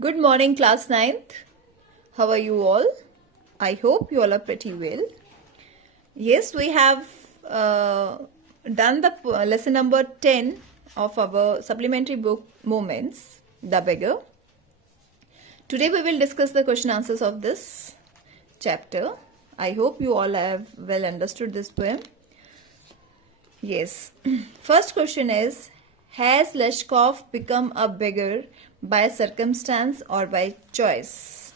Good morning, class ninth. How are you all? I hope you all are pretty well. Yes, we have done the lesson number 10 of our supplementary book Moments, The Beggar. Today we will discuss the question answers of this chapter. I hope you all have well understood this poem. Yes. First question is, has Leshkov become a beggar by circumstance or by choice?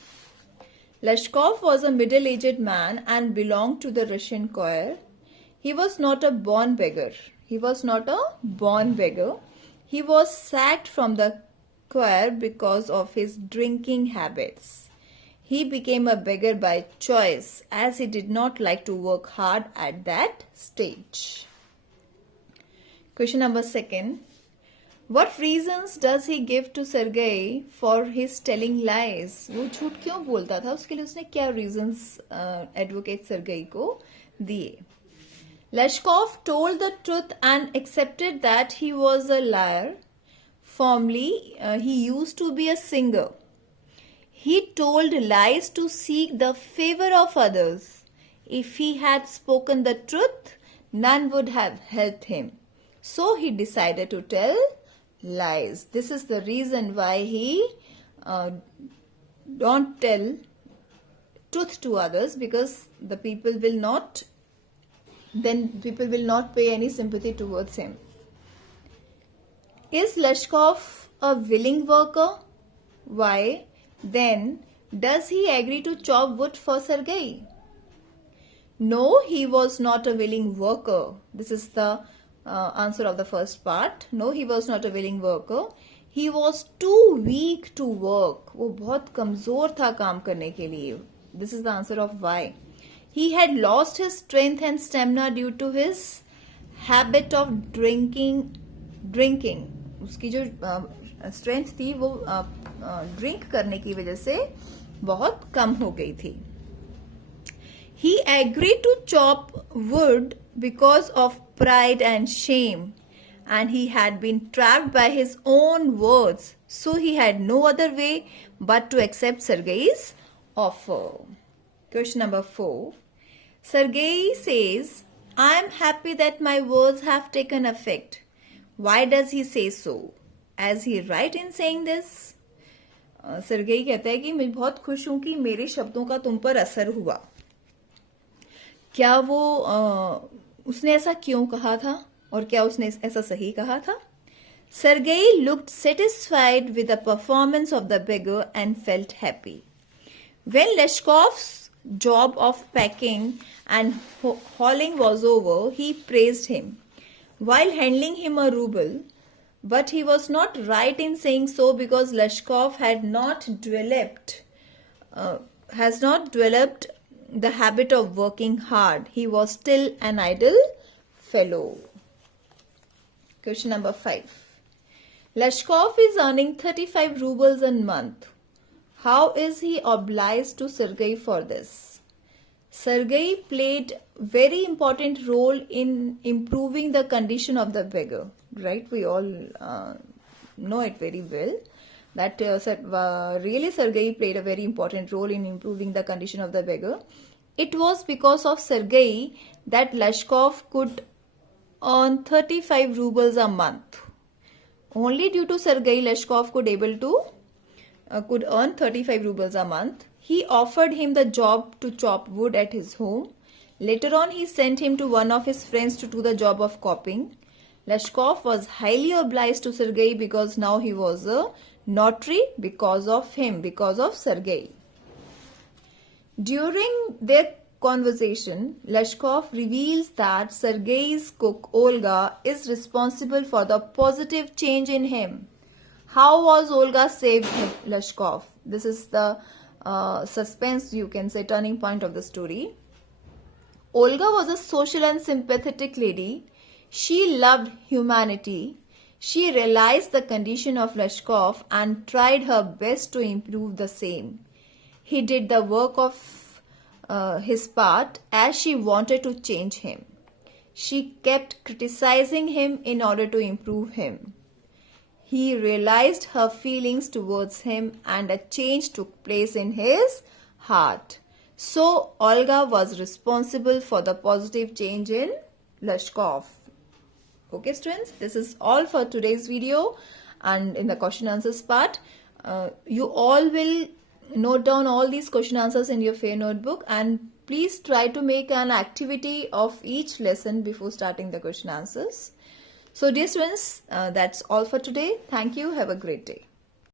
Leshkov was a middle-aged man and belonged to the Russian choir. He was not a born beggar. He was sacked from the choir because of his drinking habits. He became a beggar by choice as he did not like to work hard at that stage. Question number 2. What reasons does he give to Sergei for his telling lies? वो झूठ क्यों बोलता था? उसके लिए उसने क्या reasons advocate Sergei को दिए? Leshkov told the truth and accepted that he was a liar. Formerly, he used to be a singer. He told lies to seek the favor of others. If he had spoken the truth, none would have helped him. So he decided to tell lies. This is the reason why he don't tell truth to others, because the people will not pay any sympathy towards him. Is Leshkov a willing worker? Why then does he agree to chop wood for Sergei? No, he was not a willing worker. This is the answer of the first part. No, he was not a willing worker. He was too weak to work. वो बहुत कमजोर था काम करने के लिए. This is the answer of why. He had lost his strength and stamina due to his habit of drinking. उसकी जो strength थी वो drink करने की वजह से बहुत कम हो गई थी. He agreed to chop wood because of pride and shame, and he had been trapped by his own words, so he had no other way but to accept Sergei's offer. Question number 4. Sergei says, I am happy that my words have taken effect. Why does he say so? As he right in saying this? Sergei कहता है कि मैं बहुत खुश हूं कि मेरे शब्दों का तुम पर असर हुआ. क्या वो उसने ऐसा क्यों कहा था और क्या उसने ऐसा सही कहा था? Sergei looked satisfied with the performance of the beggar and felt happy. When Leshkov's job of packing and hauling was over, he praised him while handing him a ruble, but he was not right in saying so because Leshkov has not developed the habit of working hard. He was still an idle fellow. Question number 5. Leshkov is earning 35 rubles a month. How is he obliged to Sergei for this? Sergei played very important role in improving the condition of the beggar. Right? We all know it very well. That really Sergei played a very important role in improving the condition of the beggar. It was because of Sergei that Leshkov could earn 35 rubles a month. Only due to Sergei, Leshkov could earn 35 rubles a month. He offered him the job to chop wood at his home. Later on, he sent him to one of his friends to do the job of copying. Leshkov was highly obliged to Sergei because now he was a notary because of Sergei. During their conversation, Leshkov reveals that Sergei's cook Olga is responsible for the positive change in him. How was Olga saved Leshkov? This is the suspense, you can say, turning point of the story. Olga was a social and sympathetic lady. She loved humanity. She realized the condition of Leshkov and tried her best to improve the same. He did the work of his part as she wanted to change him. She kept criticizing him in order to improve him. he realized her feelings towards him and a change took place in his heart. So Olga was responsible for the positive change in Lashkov. Okay students, this is all for today's video, and in the question answers part, you all will note down all these question answers in your fair notebook, and please try to make an activity of each lesson before starting the question answers. So dear students, that's all for today. Thank you. Have a great day.